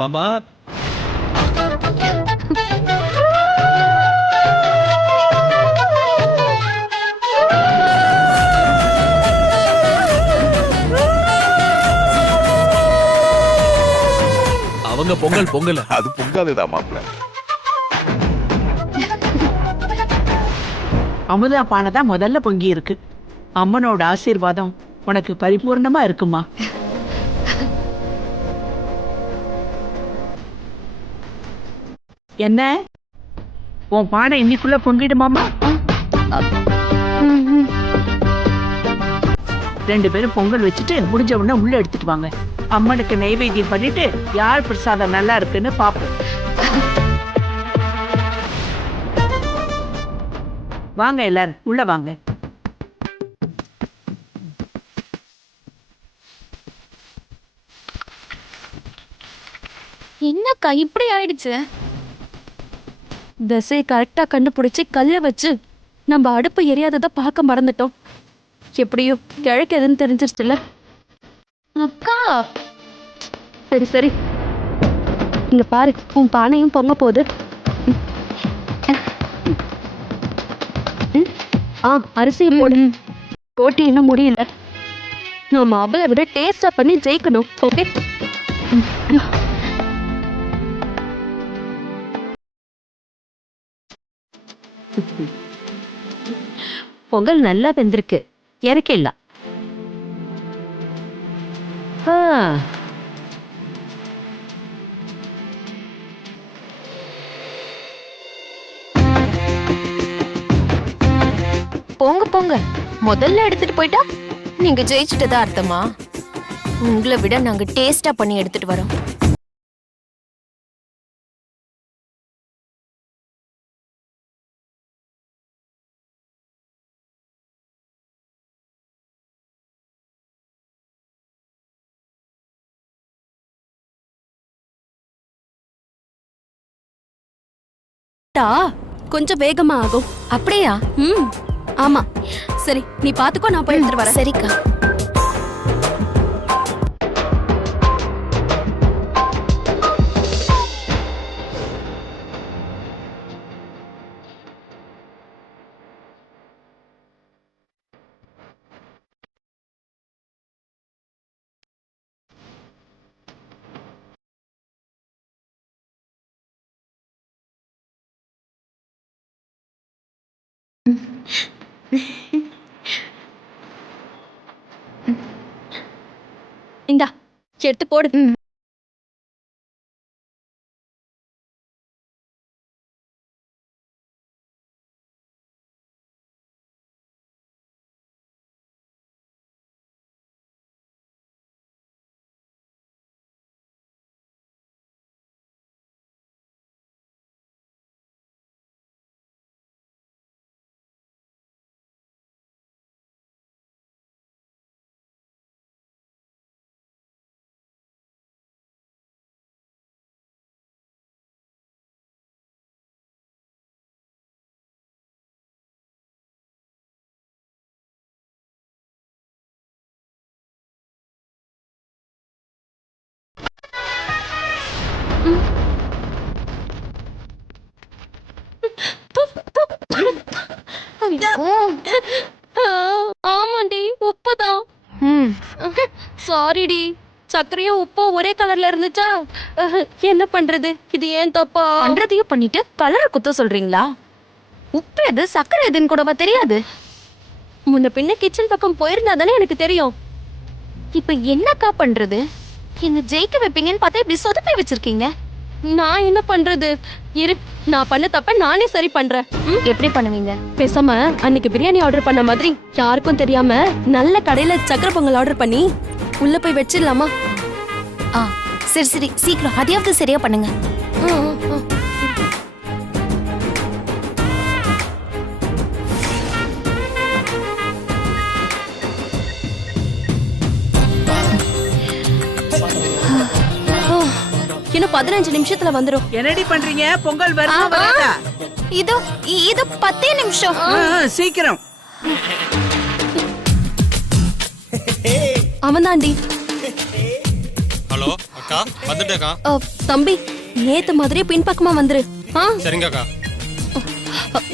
மாமா அவங்க பொங்கல் பொங்கல் அது பொங்காதுதான் மாப்பிள்ள. அமுதா பானை தான் முதல்ல பொங்கி இருக்கு. அம்மனோட ஆசீர்வாதம் உனக்கு பரிபூர்ணமா இருக்குமா. என்ன உன் பானை இன்னைக்குள்ள பொங்கிடுமாமா? 2 பேரும் பொங்கல் வச்சுட்டு முடிஞ்ச உடனே உள்ள எடுத்துட்டு வாங்க. அம்மனுக்கு நைவேத்தியம் பண்ணிட்டு யார் பிரசாதம் நல்லா இருக்குன்னு பாப்போம். வாங்க எல்லாரும் உள்ள வாங்க. என்னக்கா இப்படி ஆயிடுச்சு? திசையை கரெக்டா கண்டுபிடிச்சு கல்ல வச்சு நம்ம அடுப்பு எரியாததை பார்க்க மறந்துட்டோம். எப்படியோ கிழக்கு எதுன்னு தெரிஞ்சிருச்சுல அக்கா. சரி சரி, இங்க பாரு, உன் பானையும் பொங்க போகுது. அரிசி போடு. போட்டி இன்னும் முடியல. நம்ம அவளை விட டேஸ்டா பண்ணி ஜெயிக்கணும். ஓகே. பொங்கல் நல்லா வெந்திருக்கு, இறக்கிடலாம். போங்க போங்க, முதல்ல எடுத்துட்டு போயிட்டா நீங்க ஜெயிச்சுட்டதா அர்த்தமா? உங்களை விட நாங்க டேஸ்டா பண்ணி எடுத்துட்டு வரோம். கொஞ்சம் வேகமா ஆகும். அப்படியா? ஆமா. சரி, நீ பாத்துக்கோ, நான் போய் எடுத்துட்டு வரேன். சரிக்கா. இந்தா எடுத்து போடு. ஆமாண்டி, உப்புதான். சாரிடி, சர்க்கரையும் உப்பும் ஒரே கலர்ல இருந்துச்சா? என்ன பண்றது? இது ஏன் தப்பா? பண்றதையும் பண்ணிட்டு கலரை குத்த சொல்றீங்களா? உப்பு எது சர்க்கரை எதுன்னு கூடவா தெரியாது? முன்ன பின்ன கிச்சன் பக்கம் போயிருந்தா தானே எனக்கு தெரியும். இப்ப என்னக்கா பண்றது? என்ன ஜெயிக்க வைப்பீங்கன்னு பார்த்தா இப்படி சொதப்பி வச்சிருக்கீங்க. நான் என்ன பண்றது? இரு, நான் பண்ண தப்ப நானே சரி பண்றேன். எப்படி பண்ணுவீங்க? பேசாம அன்னைக்கு பிரியாணி ஆர்டர் பண்ண மாதிரி யாருக்கும் தெரியாம நல்ல கடையில சக்கரை பொங்கல் ஆர்டர் பண்ணி உள்ள போய் வச்சிடலாமா? சரி சரி, சீக்கிரம் அதையாவது சரியா பண்ணுங்க. இன்னும் 15 நிமிஷத்துல வந்துரும். என்னடி பண்றீங்க? பொங்கல் வரதா? இது 10 நிமிஷம். சீக்கிரம். அவன்தாண்டி. ஹலோ அக்கா, வந்துட்டேக்கா. தம்பி, நேத்து மாதிரியே பின்பக்கமா வந்துரு. சரிங்க அக்கா.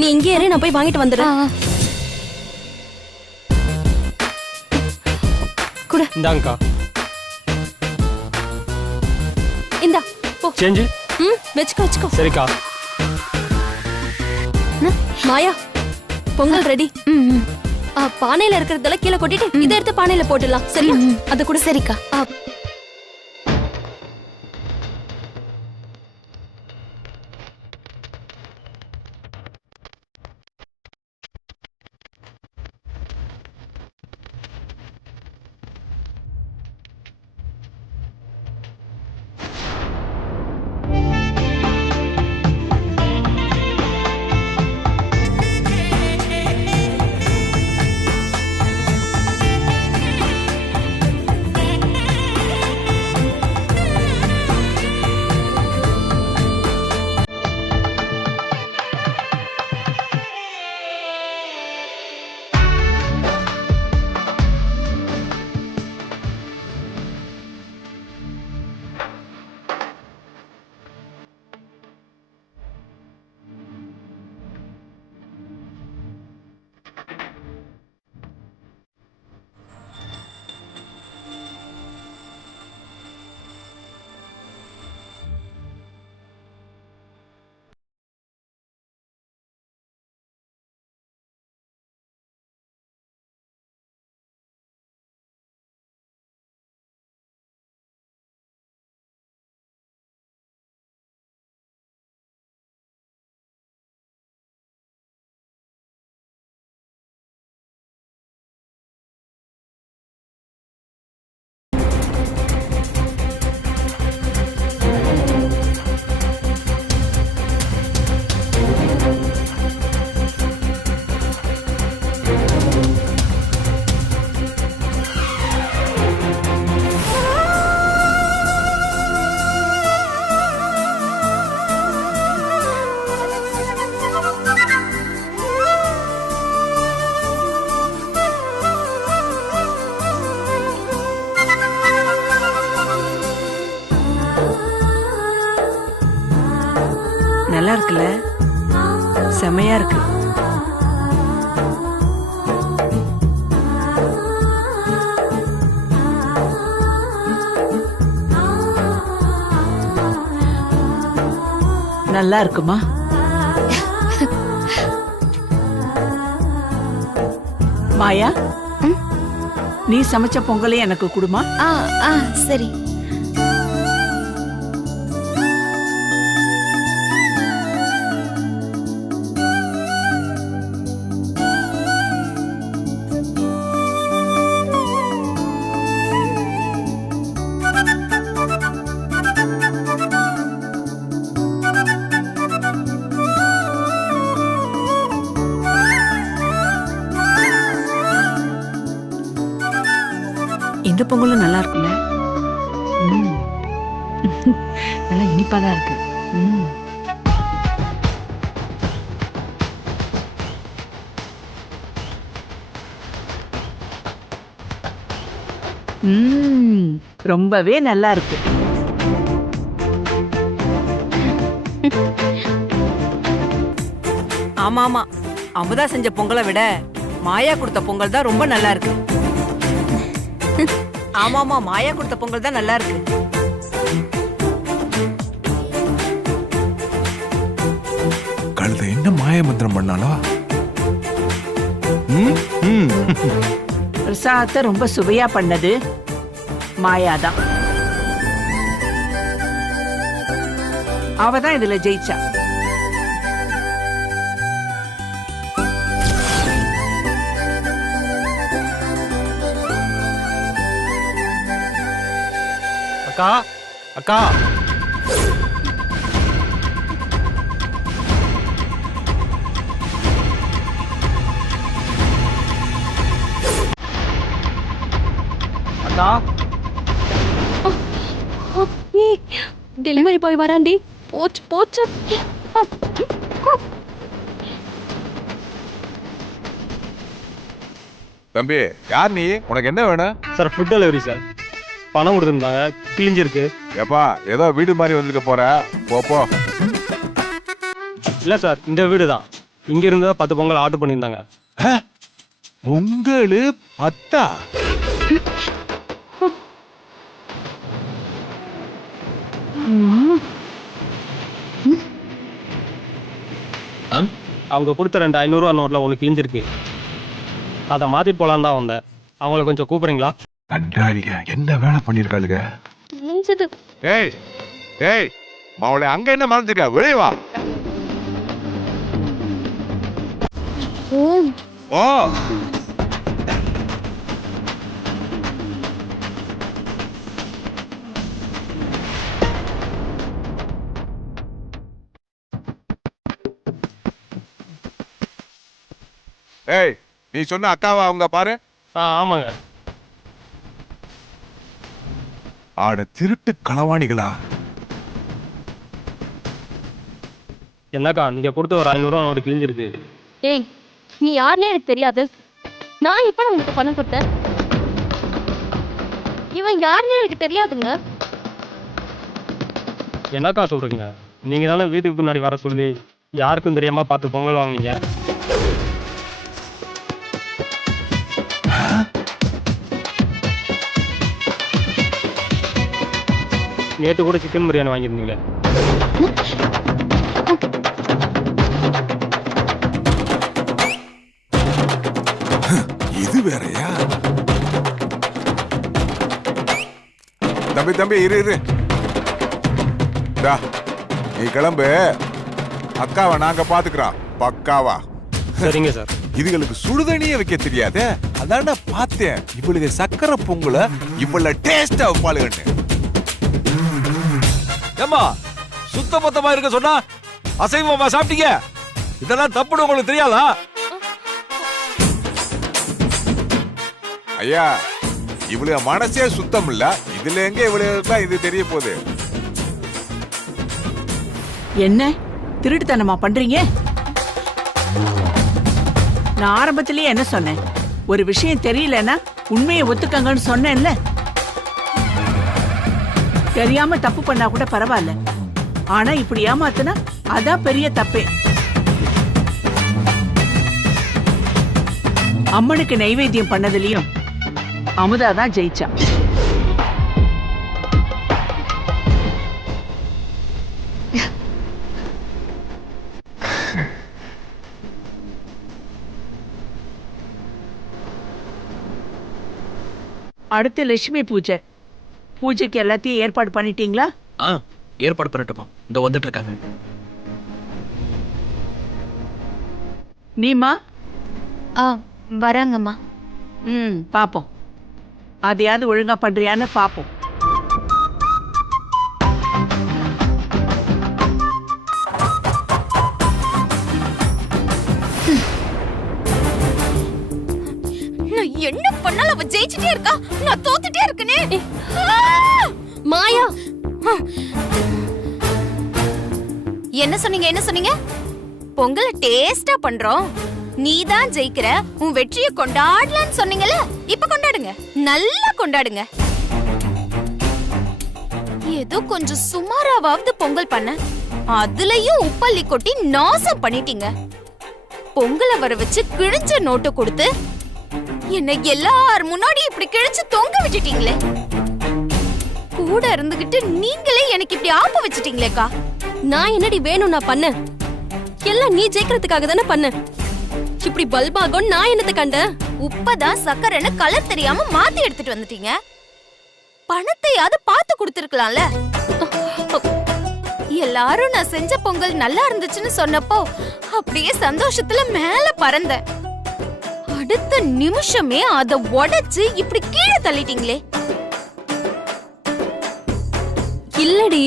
நீ இங்கே இரு, நான் போய் வாங்கிட்டு வந்துடுறேன். குடு. இந்தாங்கக்கா. இந்தா போ. சேஞ்ச். வெச்சுக்கோ. சரிக்கா. மாயா, பொங்கல் ரெடி. பானையில இருக்கிறதெல்லாம் கீழே கொட்டிட்டு இதை எடுத்து பானையில போட்டுடலாம். சரியா? அது கூட. சரிக்கா. நல்லா இருக்குல்ல? செமையா இருக்கு. நல்லா இருக்குமா? மாயா, நீ சமைச்ச பொங்கலே எனக்கு கொடுமா. சரி. இந்த பொங்கலும் நல்லா இருக்குல்ல? நல்லா இனிப்பாதான் இருக்கு. ரொம்பவே நல்லா இருக்கு. ஆமா ஆமா, அமுதா செஞ்ச பொங்கலை விட மாயா கொடுத்த பொங்கல் தான் ரொம்ப நல்லா இருக்கு. ஆமாமா, மாயா கொடுத்த பொங்கல் தான் நல்லா இருக்கு. கழுத என்ன மாய மந்திரம் பண்ணாலோ? பிரசாதத்தை ரொம்ப சுவையா பண்ணது மாயாதான். அவதான் இதுல ஜெயிச்சா. அக்கா அக்கா, அக்கா. டெலிவரி பாய் வராண்டி. போச்சு போச்சு. தம்பி யார் நீ? உனக்கு என்ன வேணும்? Sir food delivery sir. பணம் கொடுத்துருந்தாங்க, கிழிஞ்சிருக்கு. ஏப்பா ஏதோ வீடு மாதிரி வந்திருக்க போற, போ போ. இல்லை சார், இந்த வீடு தான். இங்கிருந்து 10 பொங்கல் ஆர்டர் பண்ணியிருந்தாங்க. பொங்கல் 10? அவங்க கொடுத்த 2 500 நோட்டில் ஒன்று கிழிஞ்சிருக்கு. அதை மாற்றிட்டு போகலான்னு தான் வந்தேன். அவங்கள கொஞ்சம் கூப்பிடுறீங்களா? கண்டாடிங்க என்ன வேலை பண்ணிருக்காளுங்க. ஏய் ஏய் அவளை அங்க என்ன மறந்துருக்க, வெளியே வா. ஓ ஏய் நீ சொன்ன அக்காவா அவங்க பாரு? ஆமாங்க. ஆட திருட்டு களவாணிகளா? என்னக்கா நீங்கள் கொடுத்த ஒரு 500 நோட்டு கிழிஞ்சிருக்கு. ஏய், நீ யாருன்னே எனக்கு தெரியாது. நான் இப்ப உங்களுக்கு பணம் கொடுத்தேன். இவன் யாருன்னு எனக்கு தெரியாதுங்க. என்னக்கா சொல்கிறீங்க? நீங்கள் தானே வீட்டுக்கு முன்னாடி வர சொல்லி யாருக்கும் தெரியாமல் பார்த்து பொங்கல் வாங்குவீங்க. நேற்று கூட சிக்கன் பிரியாணி வாங்கியிருந்தீங்களே. இது வேறயா? தம்பி இரு இரு. நீ கிளம்பு, அக்காவை நாங்க பாத்துக்கிறோம் பக்காவா. சரிங்க சார். இதுகளுக்கு சுடுதண்ணியே வைக்க தெரியாதே, அதான பார்த்தேன். இவளுக்கு சக்கரை பொங்கல இவ்வளவு டேஸ்டா வைப்பாளுன்னு. ஏம்மா சுத்த பத்தமா இருக்க சொன்னா அசைவமா சாப்பிட்டீங்க? இதெல்லாம் தப்புன்னு உங்களுக்கு தெரியாதா? ஐயா இவளுக்கு மனசே சுத்தம் இல்ல, இதுல எங்க இவளுக்கு இது தெரிய போகுது? என்ன திருட்டுத்தனமா பண்றீங்க? நான் ஆரம்பத்திலேயே என்ன சொன்னேன்? ஒரு விஷயம் தெரியலன்னா உண்மையை ஒத்துக்கங்கன்னு சொன்னேன்ல. தெரியாம தப்பு பண்ணா கூட பரவாயில்ல, ஆனா இப்படி ஏமாத்துனா அதான் பெரிய தப்பே. அம்மனுக்கு நைவேத்தியம் பண்ணதுலயும் அமுதா தான் ஜெயிச்சா. அடுத்து லட்சுமி பூஜை. பூஜைக்கு எல்லாத்தையும் ஏற்பாடு பண்ணிட்டீங்களா? ஏற்பாடு பண்ணட்டுமா? இந்த வந்துட்டு இருக்காங்க. நீமா? வராங்கம்மா. பாப்போம், அதையாவது ஒழுங்கா பண்றியான்னு பாப்போம். நான் என்ன பண்ணாலும் அவ ஜெயிச்சிட்டே இருக்கா, நான் தோத்துட்டே இருக்கனே. மாயா, என்ன சொன்னீங்க? பொங்கலை டேஸ்டா பண்றோம், நீ தான் ஜெயிக்கிற, உன் வெற்றியை கொண்டாடலான்னு சொன்னீங்கல்ல. இப்ப கொண்டாடுங்க, நல்லா கொண்டாடுங்க. ஏதோ கொஞ்சம் சுமாராவது பொங்கல் பண்ண, அதுலயும் உப்பள்ளி கொட்டி நாசம் பண்ணிட்டீங்க. பொங்கலை வர வச்சு கிழிஞ்ச நோட்டு கொடுத்து என்ன எல்லார் முன்னாடி இப்படி கிழிச்சு தொங்க விட்டுட்டீங்களே. கூட இருந்துகிட்டு நீங்களே எனக்கு இப்படி ஆப்ப வச்சிட்டீங்களேக்கா. நான் என்னடி வேணும் நான் பண்ண? எல்லாம் நீ ஜெயிக்கிறதுக்காக தானே பண்ண. இப்படி பல்பாகும் நான் என்னத்தை கண்ட? உப்பதான் சக்கரைன்னு கலர் தெரியாம மாத்தி எடுத்துட்டு வந்துட்டீங்க. பணத்தையாவது பார்த்து கொடுத்திருக்கலாம்ல. எல்லாரும் நான் செஞ்ச பொங்கல் நல்லா இருந்துச்சுன்னு சொன்னப்போ அப்படியே சந்தோஷத்துல மேல பறந்தேன். அடுத்த நிமிஷமே அத உடைச்சு இப்படி கீழே தள்ளிட்டீங்களே. இல்லடி,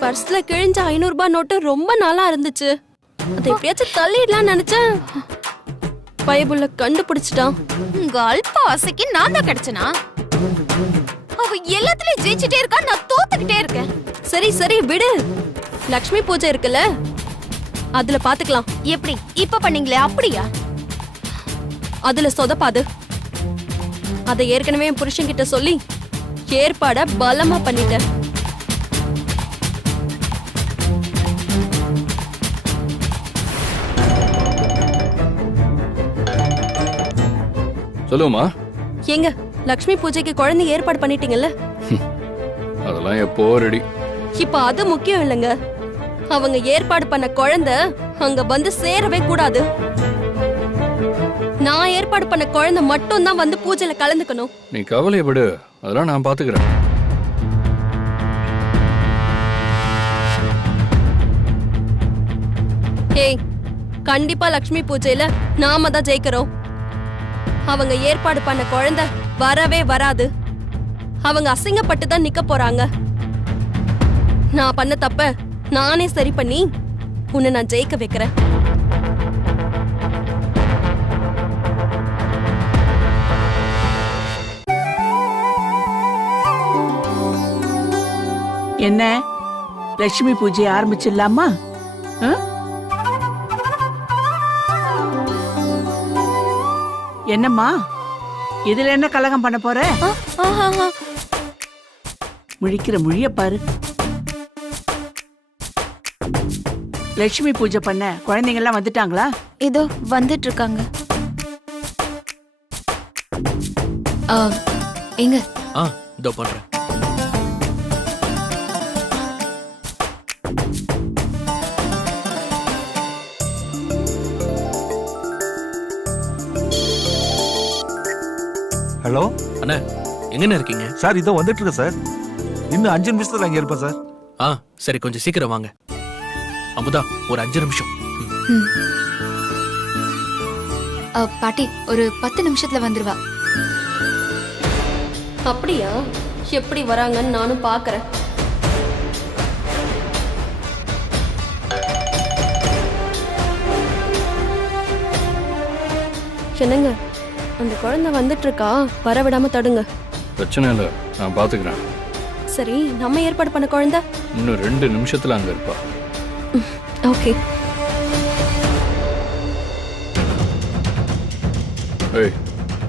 பர்ஸ்ல கிழிஞ்ச 500 ரூபாய் நோட்டு ரொம்ப நாளா இருந்துச்சு. அதை எப்படியாச்சும் தள்ளிடலாம் நினைச்சேன். பயபுள்ள கண்டுபிடிச்சிட்டான். உங்க அல்ப ஆசைக்கு நான் தான் கிடைச்சனா? அவ எல்லாத்துலயும் ஜெயிச்சுட்டே இருக்கா, நான் தோத்துக்கிட்டே இருக்கேன். சரி சரி விடு, லக்ஷ்மி பூஜை இருக்குல்ல, அதுல பாத்துக்கலாம். எப்படி இப்ப பண்ணீங்களே அப்படியா? அதுல சொதப்பாது. அதை ஏற்கனவே என் புருஷன்கிட்ட சொல்லி ஏற்பாட பலமா பண்ணிட்டேன். சொல்லுமா. ஏங்க, லக்ஷ்மி பூஜைக்கு குழந்தை ஏற்பாடு பண்ணிட்டீங்கல்ல? அதெல்லாம் எப்போ ரெடி. இப்ப அது முக்கியம் இல்லைங்க. அவங்க ஏற்பாடு பண்ண குழந்தை அங்க வந்து சேரவே கூடாது. நான் ஏற்பாடு பண்ண குழந்தை மட்டும் தான் வந்து பூஜையில கலந்துக்கணும். நீ கவலையை விடு, அதெல்லாம் நான் பாத்துக்கிறேன். ஏய், கண்டிப்பா லக்ஷ்மி பூஜையில நாம தான் ஜெயிக்கிறோம். அவங்க ஏற்பாடு பண்ண குழந்தை வரவே வராது. அவங்க அசிங்கப்பட்டு தான் நிக்க போறாங்க. நான் பண்ண தப்ப நானே சரி பண்ணி உன்னை நான் ஜெயிக்க வைக்கிறேன். என்ன லட்சுமி பூஜை ஆரம்பிச்சிடலாமா? ஆ? என்னம்மா இதுல என்ன கலகம் பண்ண போற? முழிக்கிற முழிய பாரு. லட்சுமி பூஜை பண்ண குழந்தைங்க எல்லாம் வந்துட்டாங்களா? இதோ வந்துட்டு இருக்காங்க. எங்க இதோ பண்றேன். ஹலோ அண்ணா, எங்கண்ணா இருக்கீங்க? சார், இதோ வந்துட்டு இருக்கேன் சார். இன்னும் 5 நிமிஷத்துல அங்க இருப்பேன் சார். சரி, கொஞ்சம் சீக்கிரம் வாங்க. அமுதா, ஒரு 5 நிமிஷம். பாட்டி ஒரு 10 நிமிஷத்துல வந்துருவா. அப்படியா? எப்படி வராங்கன்னு நானும் பாக்குறேன். என்னங்க, அந்த குழந்தை வந்துட்டு இருக்கா, வர விடாம தடுங்க. பிரச்சனை இல்லை, நான் பாத்துக்கிறேன். சரி, நம்ம ஏற்பாடு பண்ண குழந்தை இன்னும் 2 நிமிஷத்துல அங்க இருப்பா. ஓகே. ஏய்,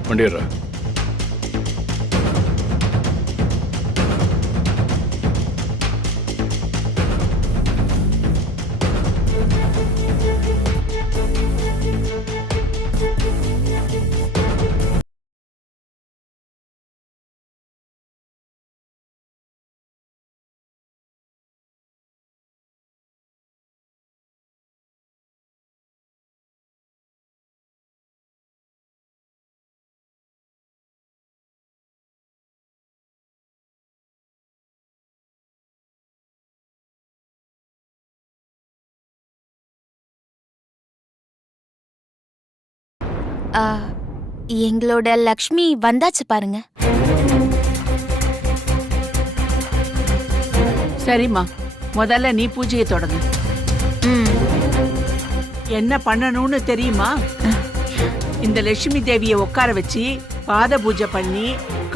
வண்டிடுறா. எங்களோட லக்ஷ்மி வந்தாச்சு பாருங்க. சரிம்மா, முதல்ல நீ பூஜையை தொடங்கு. என்ன பண்ணணும்னு தெரியுமா? இந்த லட்சுமி தேவியை உட்கார வச்சு பாத பூஜை பண்ணி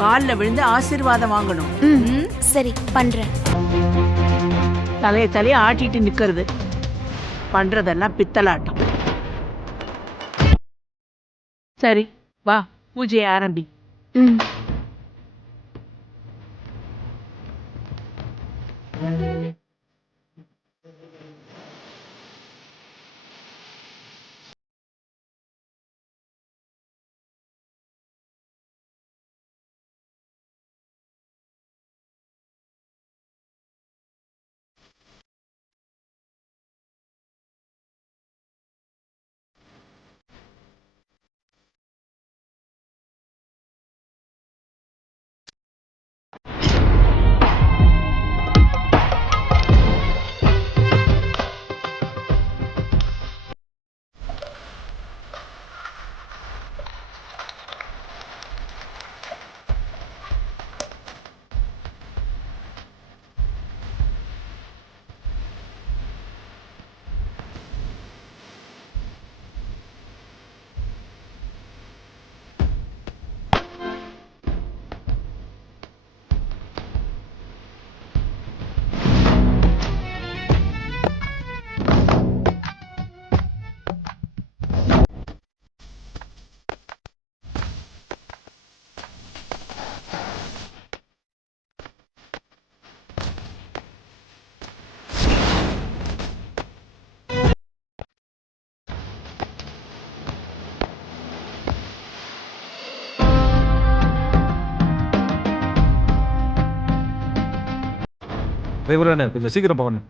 காலில் விழுந்து ஆசீர்வாதம் வாங்கணும். சரி, பண்றேன். தலைய ஆட்டிட்டு நிக்கிறது, பண்றதெல்லாம் பித்தலாட்டம். சரி, வா பூஜையை ஆரம்பி. டிரைவர் கொஞ்சம் சீக்கிரம் போகணும்.